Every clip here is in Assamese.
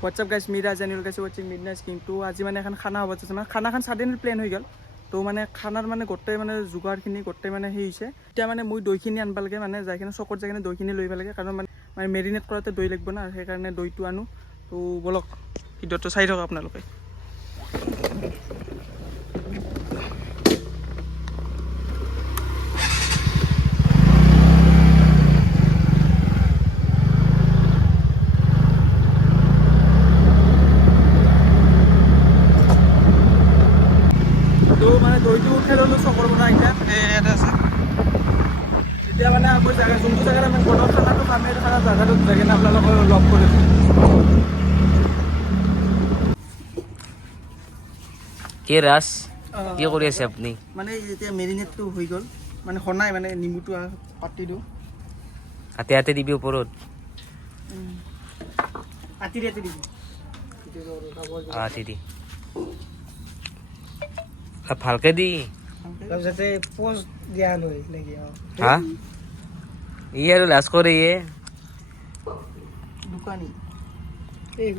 হোৱাটছআপ গাইজ মিৰা জেনেৰেল গাইছে ৱাচিং মিডনাইট কিং তো আজি মানে এখন খানা হ'ব মানে খানাখন ছাডেনলি প্লেন হৈ গ'ল তো মানে খানাৰ মানে গোটেই মানে যোগাৰখিনি গোটেই মানে সেই হৈছে এতিয়া মানে মই দৈখিনি আনব লাগে মানে যাই কিনে চকত যাই কিনে দৈখিনি লৈ লাগে কাৰণ মানে মেৰিনেট কৰাতে দৈ লাগিব না সেইকাৰণে দৈটো আনো তো বলক ভিডিঅ'টো চাই থাকক আপোনালোকে দৈটো উঠাই ল'লোঁ চকৰ পৰা এতিয়া ইয়াতে আছে এতিয়া মানে মই জেগা যোনটো জেগাত আমি বনোৱা খানাটো খাম সেইটো খানা জেগাটোত যাই কিনে আপোনালোকক লগ কৰিছোঁ কি ৰাস কি কৰি আছে আপুনি মানে এতিয়া মেৰিনেটটো হৈ গ'ল মানে হনাই মানে নিমুটো কাটি দিওঁ হাতে হাতে দিবি ওপৰত আতি দিবি দি ভালকে দি তাৰপিছতে পষ্ট দিয়া লৈ নেকি হা ই আৰু লাজ কৰে ইয়ে দোকানী এই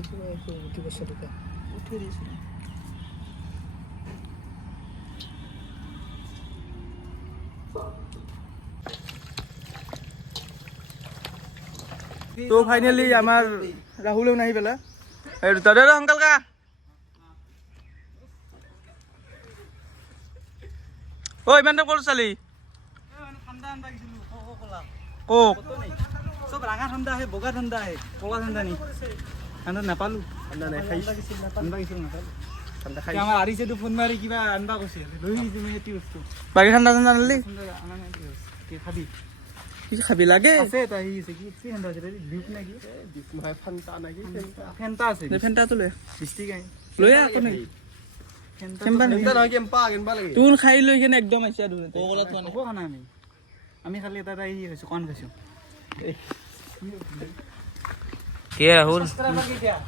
কি বস্তু দোকান উঠি দিছোঁ তো ফাইনেলি আমাৰ ৰাহুলেও নাহি পেলা দাদা সোনকাল কা ঐ ইমান ক'ত চালি কক চব ৰাঙা ঠাণ্ডা আহে বগা ঠাণ্ডা আহে কলা ঠাণ্ডা নি ঠাণ্ডা নাপালোঁ আমাৰ আৰিছেতো ফোন মাৰি কিবা আনবা কৈছে লৈ আহিছোঁ মই সেইটো বস্তু বাকী ঠাণ্ডা ঠাণ্ডা আনিলি খাবি কি খাবি লাগে আছে এটা হেৰি আছে কি ঠাণ্ডা আছে ডিউক নেকি ডিউক নহয় ফান্টা নেকি ফেণ্টা আছে ফেণ্টাটো লৈ 20 টকা লৈ আহ আকৌ নেকি তোৰ খাই লৈ কিনে একদম আহিছে আমি খালি এটা এটা হেৰি খাইছোঁ কণ খাইছোঁ কি ৰাহুল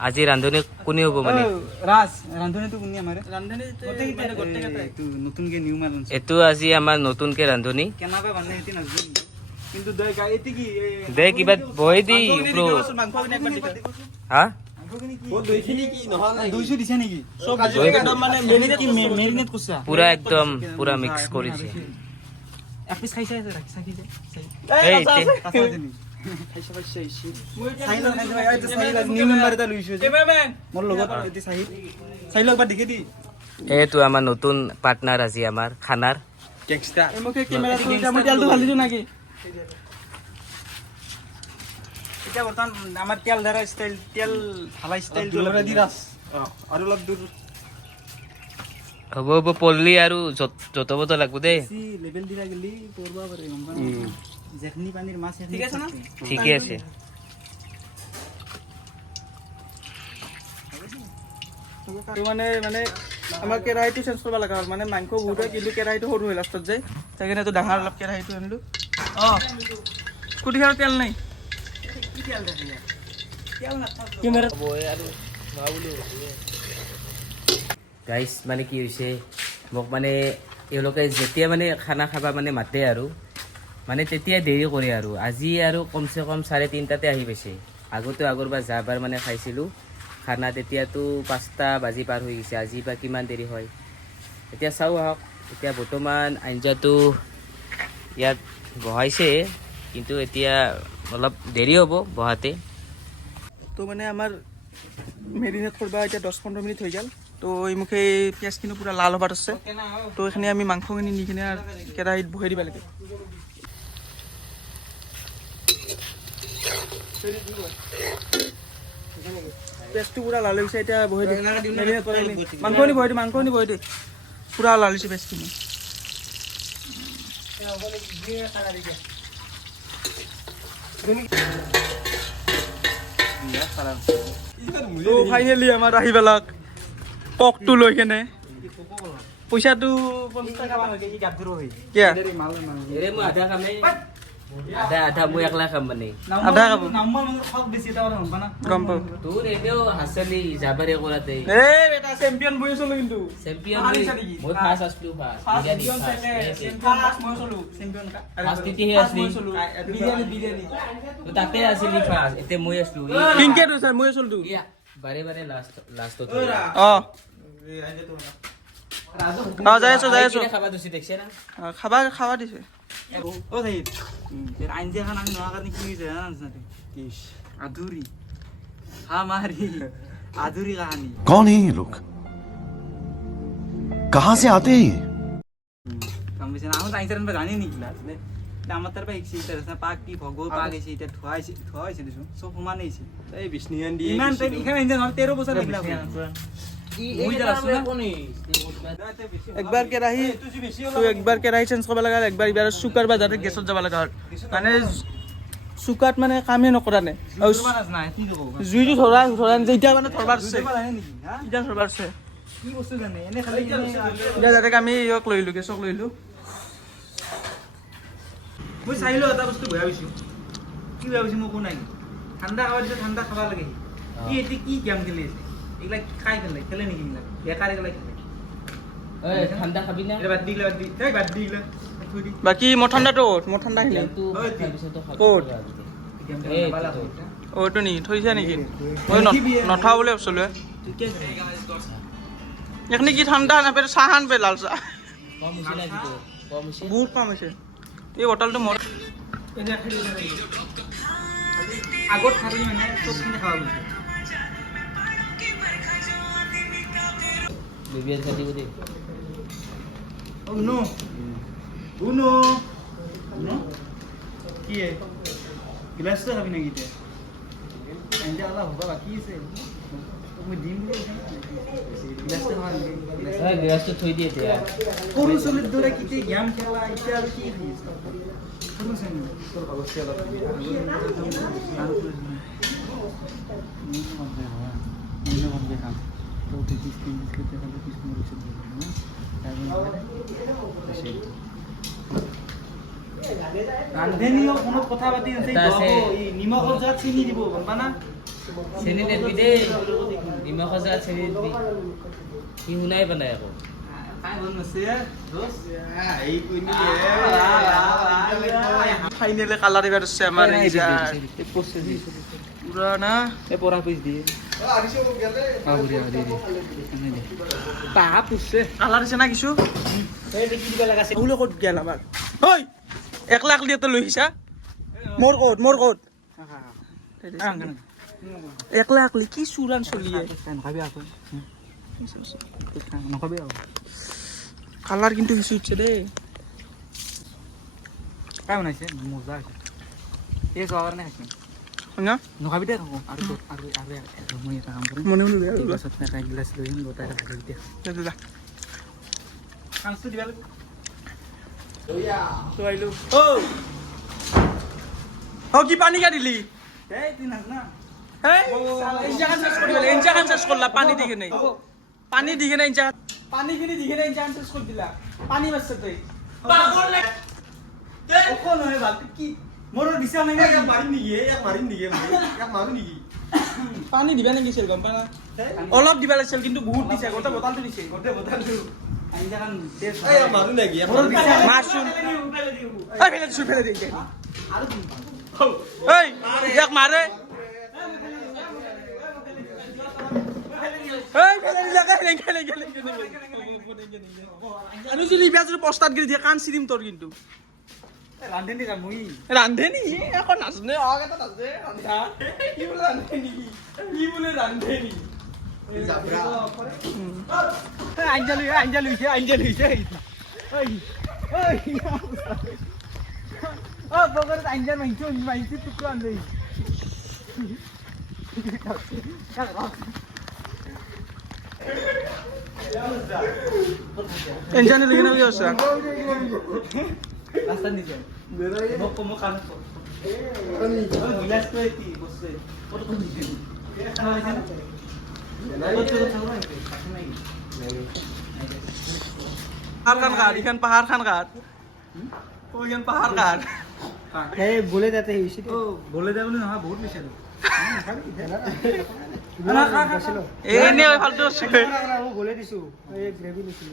আজি ৰান্ধনি কোনে হ'ব মানে ৰাজ ৰান্ধনিটো কোনে আমাৰ নতুনকে নিউ মাল এইটো আজি আমাৰ নতুনকে ৰান্ধনি কেনেকৈ বান্ধে সেইটো নাজানো কিন্তু দৈ গাই এটি কি দে কিবা বহি দি হা পুৰা একদম পুৰা মিক্স কৰিছে এইটো আমাৰ নতুন পাৰ্টনাৰ আজি আমাৰ খানাৰ এতিয়া বৰ্তমান আমাৰ তেল ধৰা ষ্টাইল তেল ঢালা ষ্টাইল আৰু অলপ দূৰ হ'ব হ'ব পল্লি আৰু যতবতো লাগব দেই লেভেল দিলা গেলি পৰবা পাৰে গম পানা যেখনি পানীৰ মাছ ঠিক আছে না ঠিকে আছে মানে মানে আমাৰ কেৰাহীটো চেঞ্জ কৰিব লগা হ'ল মানে মাংস বহুত হয় কিন্তু কেৰাহীটো সৰু হয় লাষ্টত যায় সেইকাৰণে এইটো ডাঙৰ অলপ কেৰাহীটো আনিলোঁ অঁ স্কুটিখনত তেল নাই গাইছ মানে কি হৈছে মোক মানে এওঁলোকে যেতিয়া মানে খানা খাবা মানে মাতে আৰু মানে তেতিয়া দেৰি কৰে আৰু আজি আৰু কমচে কম 3:30 আহি পাইছে আগতে আগৰবাৰ যাবাৰ মানে খাইছিলোঁ খানা তেতিয়াতো 5টা বাজি পাৰ হৈ গৈছে আজি বা কিমান দেৰি হয় এতিয়া চাওঁ আহক এতিয়া বৰ্তমান আঞ্জাটো ইয়াত বহাইছে কিন্তু এতিয়া অলপ দেৰি হ'ব বহাতে তো মানে আমাৰ মেৰিনেট কৰিব এতিয়া 10-15 মিনিট হৈ গ'ল তো এই মুখে পিঁয়াজখিনি পূৰা লাল হ'বাত আছে তো এইখিনি আমি মাংসখিনি নি কিনে কেৰাহীত বহাই দিব লাগে পিঁয়াজটো পূৰা লাল হৈছে এতিয়া বহাই দিম মাংসখিনি বহাই দি পূৰা লাল হৈছে পিঁয়াজখিনি তো ফাইনেলি আমাৰ আহি পেলাক ককটো লৈ কেনে পইচাটো 50 টকা কিয়া আধা মই একলা খাম মানে আধা খাব গম পাওঁ তোৰ এনেও হাছালি যাবাৰে কৰাতে এই বেটা চেম্পিয়ন বহি আছিলোঁ কিন্তু চেম্পিয়ন মই ফাৰ্ষ্ট আছিলোঁ তাতে আছিলি ফাৰ্ষ্ট এতিয়া মই আছিলোঁ কিংকে তো ছাৰ মই আছিলোঁ তো বাৰে বাৰে লাষ্টত অঁ অঁ যাই আছোঁ খাবা দিছে দেখছে না খাবা দিছে ও সাইদ আইনজি এখন আমি নোয়া কাৰণে কি হৈছে জানা নাজানে কিস আধুরি हमारी अधूरी कहानी कौन है ये लोग कहां से आते हैं ये কম বেশি না আমার আইনজার না জানি নি ক্লাস আমার তার বাইক সিটার আছে পাক কি ভগো পাক এসে এটা ঠুয়াইছে দিছো সব সমান হইছে এই বিষ্ণিয়ান দিয়ে ইমান তাই এখানে ইঞ্জিন 13 বছর লাগলা একবাৰ কেৰাহী তো একবাৰ কেৰাহী চেঞ্জ কৰিব লগা একবাৰ ইবাৰ চুকাৰ বা যাতে গেছত যাব লগা হ'ল মানে চুকাত মানে কামেই নকৰা নে না কি দেবো জুইটো ধৰা যে এতিয়া মানে ধৰবাৰ আছে জানে নেকি হ্যাঁ এতিয়া ধৰবাৰ আছে কি বস্তু জানে এনে খালি এতিয়া যাতে আমি ইয়ক লৈলোঁ গেছক লৈলোঁ মই চাইলো এটা বস্তু ভয় ভাবিছো কি ভাবিছো মই কোন নাই ঠাণ্ডা খাবার দিছে ঠাণ্ডা খাবার লাগে কি এটি কি গেম খেলি আছে এগুলা খাই খেলে নাকি এগুলা বেকার এগুলা খেলে ঐ ঠাণ্ডা খাবি না এটা বাদ দিগলা বাদ দিগলা থৈ দি বাকী মোৰ ঠাণ্ডাটো মোৰ ঠাণ্ডা খিনি গেমটো তাৰপিছতো খাব ক'ত? গেম এই বালা তো। অঁ এইটো নেকি থৈছা নেকি মই নথা বুলি ভাবিছিলোঁ তুই কে এইখিনি কি ঠাণ্ডা নাপায় চাহ আনবে লাল চাহ কম হৈছে না কিন্তু কম হৈছে বহুত কম হৈছে এই বটলটো মোৰ এনে খালি আগত খালি মানে সব কিনে খাওয়া বুঝছে বিবিএল চাটি বুঝি উনো উনো উনো কি है गिलास तो खाबি নাকি তে এন্ডা আলা হবা বাকি আছে তুমি ডিম গুলো गिलास তো খাবি ঐ গ্লাসটো থৈ দিয়ে এতিয়া পুরো চলে দৌড়া কিতে গেম খেলা এটা আর কি খাইছ পুরো সেন তোর অবস্থা আলাদা রান্ধেনিও কোনো কথা পাতি আছে এটা আছে। নিমখত যা চিনি দিব গম না চেনি নেবি দেই নিমখ যা চেনি দিবি সি শুনাই পোৱা নাই আকৌ খাই মন আছে দোস এই কইনি ফাইনেলি কালাৰ এবাৰ আছে আমাৰ এই যে এই প্ৰসেস পুৰা না এ পড়া পিস দিয়ে আবুৰিয়া দে দে তা পুষছে কালাৰ আছে না কিছু এই দেখি দিবা লাগাছে ওলে ক'ত গেল আমাৰ ঐ 1 লাখ দিয়ে তই লৈ আহিছা মোৰ ক'ত 1 লাখ লি কি চুৰান চলিয়ে নখাবি আকৌ নখাবি আকৌ কালাৰ কিন্তু কিছু উঠছে দেই কাই বনাইছে মজা আছে এই খোৱাৰ কাৰণে খাইছোঁ না নখাবি দে আকৌ আৰু মই এটা কাম কৰিম মনে মনে বেয়া এই গছত এটা গিলাচ লৈ আহিম গোটাই এটা ভাজি দিয়া যা কাঞ্চটো দিবা লাগিব তো আইলো ও কি পানী কা দিলি এই তুই নাচ না এই ইনজাকান চেঞ্জ কৰি দিলা ইনজাকান চেঞ্জ কৰলা পানী দি কিনে পানী দি কিনে ইনজাকান পানী খিনি দি কিনে ইনজাকান চেঞ্জ কৰি দিলা পানী মাৰছে তই অকল নহয় ভাল কি মোৰ দিছা নাই ইয়াক মাৰিম নেকি ইয়াক মাৰিম নেকি ইয়াক মাৰো নেকি পানী দিবা নেকি ছিল গম পা না অলপ দিবা লাগিছিল কিন্তু বহুত দিছে গোটেই বটলটো দিছে গোটেই বতালটো আইজাকান টেষ্ট এই ইয়াক মাৰো নেকি ইয়াক মোৰ দিছা মাছৰুম এই ফেলে দি আৰু এই ইয়াক মাৰে এই ফেলে দি লাগা গেলে আমি যদি বিয়া যদি পস্তাত গিৰি দিয়ে কাণ চিৰিম তোৰ কিন্তু ৰান্ধেনি যাম মই ৰান্ধে নি এখন নাচনে অগ এটা নাচে ৰন্ধা কি বোলে ৰান্ধে নেকি কি বোলে ৰান্ধে নি আঞ্জা লৈছে ঐ ও বগৰত আঞ্জা মাইছো টুকুৰা আনজা এনজানে লাগি না আছে রাস্তা নিচে মোক মোক কাম গিলাস কই কি বসে কত কোন দিছে পাহাড় খান ইখান পাহাড় খান কাট ওইখান পাহাড় কাট এই বলে যাতে হইছে তো বলে যাবলে না বহুত বেশি এই নে ওই ফালতু আছে বলে দিছো এই গ্রেভি নিছিল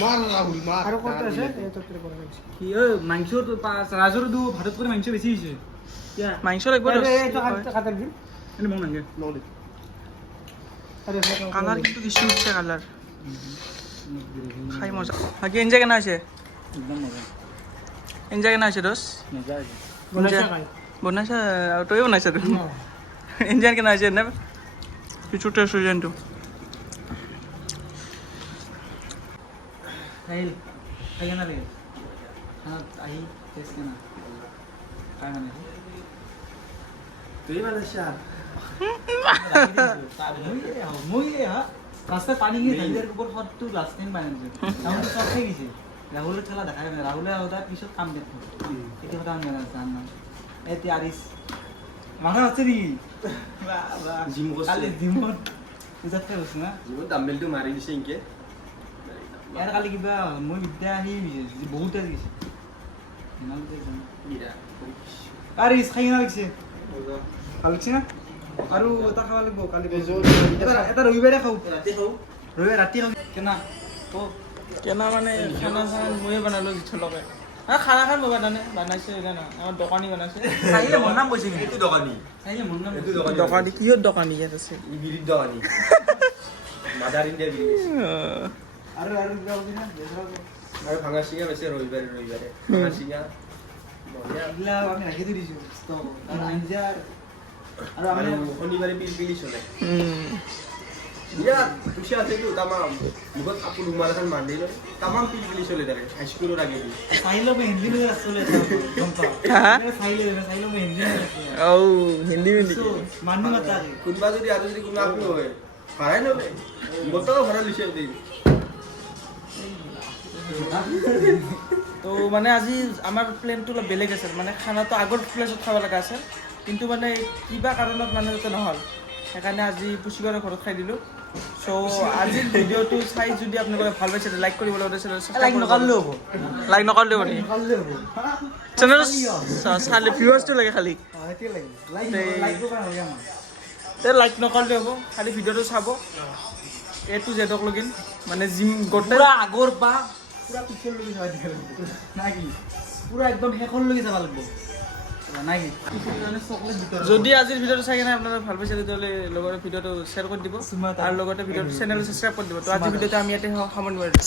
মাৰ ৰাহুল মাৰ আৰু কত আছে এই তত্ৰে কৰা আছে কি ও মাংস তো রাজর দু ভারত করে মাংস বেশি হইছে মাংস লাগব এই তো খাতে দিন এনে মন নাগে নহ'লে কালার কিন্তু কিছু উঠছে কালার খাই মজা বাকি এনজয় কেনা হয়েছে একদম মজা এনজয় কেনা হয়েছে দোষ মজা বনাইছা তই বনাইছা তো এনজয় কেনা হয়েছে না কিছু টেস্ট হয়েছে কিন্তু খাইল খাই কেনা লাগে আহি টেষ্ট কেনা খাই মানে তুই বানাইছা মই রাস্তায় পানি গিয়ে তাদের উপর ফটো লাস্ট টাইম বানাইছে তাহলে সব খাই গেছে রাহুলের খেলা দেখা যাবে রাহুলে ওটা পিছত কাম দেখো এটা কথা আমি জানা না এতে আরিস মাথা আছে নি জিম করছে কালি জিমত বুঝাতে বসে না জিমত ডাম্বেলটো মাৰি দিছে ইনকে ইয়াৰ কালি কিবা মই বিদ্যা আহি গৈছে বহুত আহি গৈছে আৰিস খাই না লাগছে ভাল লাগছে না আৰু এটা খাব লাগিব কালি এটা ৰবিবাৰে খাওঁ ৰাতি খাওঁ ৰবিবাৰে ৰাতি খাওঁ কেনা ক কেনা মানে খানা খান ময়ে বনালো জিঠৰ লগে খানা খান মই বনানে বনাইছে জানা আমাৰ দোকানী বনাইছে চাইলে মোৰ নাম কৈছে এইটো দোকানী চাইলে মোৰ নাম এইটো দোকানী দোকানী কিহৰ দোকানী ইয়াত আছে ই বিৰিৰ দোকানী মাদাৰ ইণ্ডিয়া বিৰি আৰু কিবা কৈছে না আৰু ভাঙা চিঙা বেছে ৰবিবাৰে ভাঙা চিঙা বঢ়িয়া এইগিলা আমি ৰাখি থৈ দিছোঁ ষ্টক আৰু আঞ্জাৰ আৰু আমি আৰু শনিবাৰে পিলপিলি চলে বিৰাট পইচা আছেতো তামাম মুখত কাপোৰ ৰুমাল এখন বান্ধি লৈ তামাম পিলপিলি চলে থাকে হাইস্কুলৰ আগেদি চাইলে মই হিন্দী লৈ আছিলে গম পাওঁ চাইলে মই হিন্দী লৈ আছিলে ঔ হিন্দী মিলি মানুহ মাতা কোনোবা যদি আৰু যদি কোনো আপনি হয় ভাড়াই নলয় মোটাও ভাড়া লৈছে দেই তো মানে আজি আমাৰ প্লেনটো অলপ বেলেগ আছিল মানে খানাটো আগৰ প্লেচত খাব লগা আছিল কিন্তু মানে কিবা কাৰণত মানে যাতে নহ'ল সেইকাৰণে আজি পুচিবাৰৰ ঘৰত খাই দিলোঁ চ' আজিৰ ভিডিঅ'টো চাই যদি আপোনালোকে ভাল পাইছে লাইক কৰিবলৈ লাইক নকৰিলেও হ'ব লাইক নকৰিলেও নেকি নকৰিলেও হ'ব চেনেল চালে ভিউৱাৰ্ছটো লাগে খালি সেইটোৱে লাগে লাইক কৰিব নালাগে আমাৰ লাইক নকৰিলেও হ'ব খালি ভিডিঅ'টো চাব A to Z লগিন মানে জিম গোটেই পুৰা আগৰ পৰা পুৰা পিছলৈকে যাব দিব লাগিব না কি পুৰা একদম শেষলৈকে যাব লাগিব না কি চকলেট ভিতৰত যদি আজিৰ ভিডিঅ'টো চাই কিনে আপোনালোকে ভাল পাইছে তেতিয়াহ'লে লগতে ভিডিঅ'টো শ্বেয়াৰ কৰি দিব আৰু লগতে ভিডিঅ'টো চেনেলটো ছাবস্ক্ৰাইব কৰি দিব তো আজিৰ ভিডিঅ'টো আমি ইয়াতে সামৰণি মাৰিলোঁ